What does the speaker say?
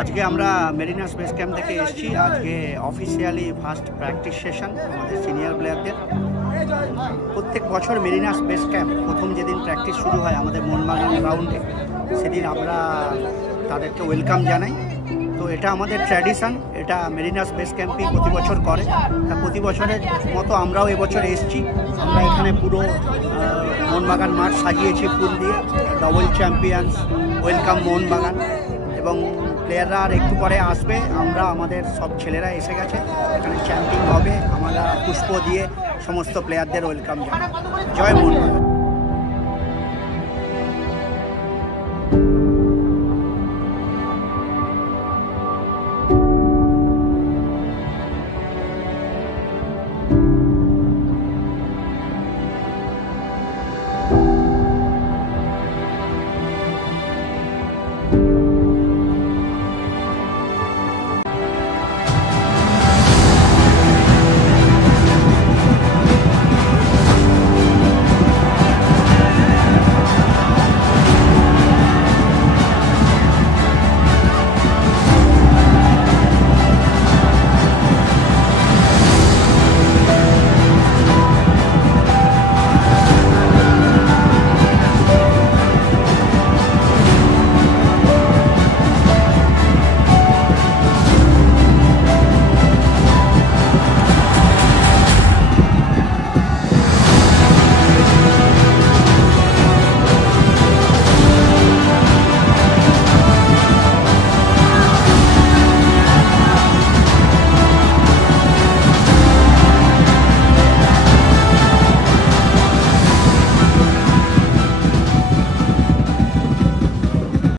আজকে আমরা মেরিনাস base camp থেকে এসেছি। আজকে অফিসিয়ালি ফার্স্ট প্র্যাকটিস সেশন আমাদের সিনিয়র প্লেয়ারদের। প্রত্যেক বছর মেরিনাস বেস ক্যাম্প প্রথম যেদিন প্র্যাকটিস শুরু হয় আমাদের মোহনবাগান গ্রাউন্ডে, সেদিন আমরা তাদেরকে ওয়েলকাম জানাই। তো এটা আমাদের ট্র্যাডিশন, এটা মেরিনাস বেস ক্যাম্পই প্রতি বছর করে। তা প্রতি বছরের মতো আমরাও এবছর এসেছি। আমরা এখানে পুরো মোহনবাগান মাঠ সাজিয়েছি ফুল দিয়ে। Double champions, welcome Mohun Bagan. এবং প্লেয়াররা আর একটু পরে আসবে। আমরা আমাদের সব ছেলেরা এসে গেছে, এখানে চ্যাম্পিং হবে। আমরা পুষ্প দিয়ে সমস্ত প্লেয়ারদের ওয়েলকাম জানাই। জয় মোহনবাগান।